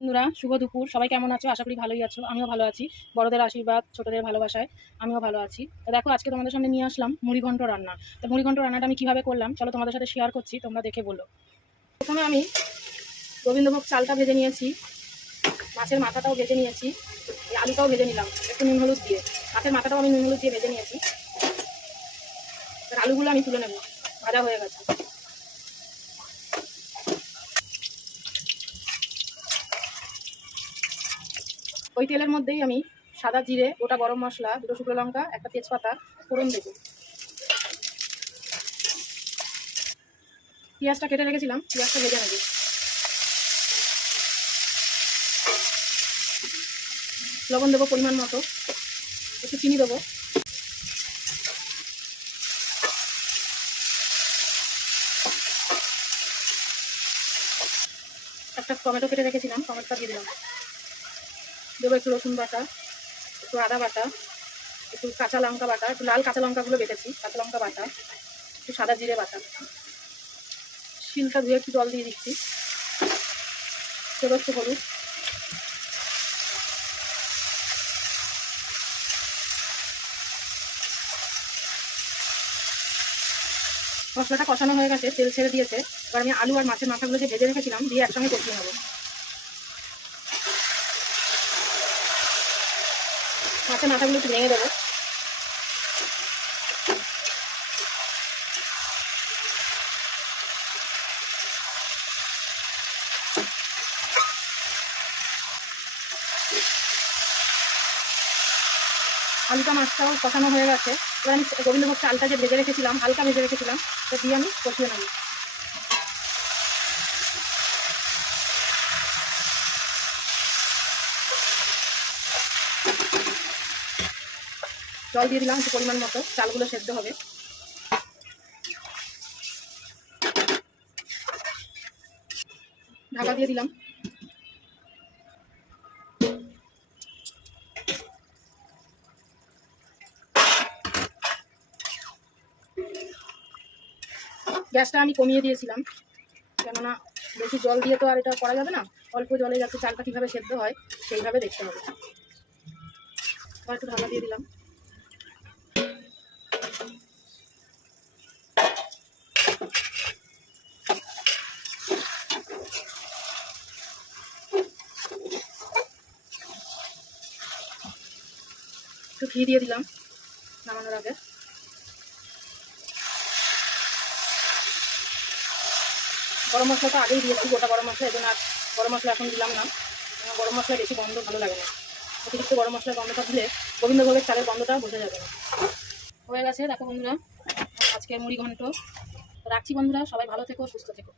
বন্ধুরা শুভ দুপুর। সবাই কেমন আছো? আশা করি ভালোই আছো। আমিও ভালো আছি। বড়দের আশীর্বাদ, ছোটদের ভালোবাসায় আমিও ভালো আছি। তো দেখো, আজকে তোমাদের সামনে নিয়ে আসলাম মুড়িঘণ্ট রান্না। তো মুড়িঘণ্ট রান্নাটা আমি কিভাবে করলাম চলো তোমাদের সাথে শেয়ার করছি, তোমরা দেখে বলো। প্রথমে আমি গোবিন্দভোগ চালটা ভেজে নিয়েছি, মাছের মাথাটাও ভেজে নিয়েছি, এই আলুটাও ভেজে নিলাম একটু নুন হলুদ দিয়ে। মাছের মাথাটাও আমি নুন হলুদ দিয়ে ভেজে নিয়েছি। আলুগুলো আমি তুলে নেব, ভাজা হয়ে গেছে। ওই তেলের মধ্যেই আমি সাদা জিরে, গোটা গরম মশলা, দুটো শুকনো লঙ্কা, একটা তেজপাতা ফোড়ন দেব। পেঁয়াজটা কেটে রেখেছিলাম, পেঁয়াজটা ভেজে নেব। লবণ দেবো পরিমাণ মতো, একটু চিনি দেবো। একটা টমেটো কেটে রেখেছিলাম, টমেটোটা দিয়ে দিলাম। দেবো একটু রসুন বাটা, একটু আদা বাটা, একটু কাঁচা লঙ্কা বাটা, একটু লাল কাঁচা লঙ্কাগুলো বেটেছি, কাঁচা লঙ্কা বাটা, একটু সাদা জিরে বাটা। শিলটা ধুয়ে একটু জল দিয়ে দিচ্ছি। দেবো একটু হলুদ। মশলাটা কষানো হয়ে গেছে, তেল ছেড়ে দিয়েছে। এবার আমি আলু আর মাছের মাথাগুলো যে ভেজে রেখেছিলাম দিয়ে একসঙ্গে কষিয়ে নেবো। মাছের মাথাগুলো একটু ভেঙে দেবো। আলুটা মাছটাও কষানো হয়ে গেছে। এবার আমি গোবিন্দভোগ চালটা যে ভেজে রেখেছিলাম, হালকা ভেজে রেখেছিলাম, সেটা দিয়ে আমি কষিয়ে নেব। জল দিয়ে দিলাম একটু পরিমাণ মতো, চালগুলো সেদ্ধ হবে। ঢাকা দিয়ে দিলাম। গ্যাসটা আমি কমিয়ে দিয়েছিলাম, কেননা বেশি জল দিয়ে তো আর এটা করা যাবে না। অল্প জলে যাতে চালটা কীভাবে সেদ্ধ হয় সেইভাবে দেখতে হবে। আবার একটু ঢাকা দিয়ে দিলাম। একটু ঘি দিয়ে দিলাম নামানোর আগে। গরম মশলাটা আগেই দিয়েছি, গোটা গরম মশলা, এই জন্য আর গরম মশলা এখন দিলাম না। গরম মশলা বেশি গন্ধ ভালো লাগে না। অতিরিক্ত গরম মশলার গন্ধটা দিলে গোবিন্দভোগের চালের গন্ধটা বোঝা যাবে না। হয়ে গেছে দেখো বন্ধুরা, আজকের মুড়ি ঘন্ট। রাখছি বন্ধুরা, সবাই ভালো থেকো, সুস্থ থেকো।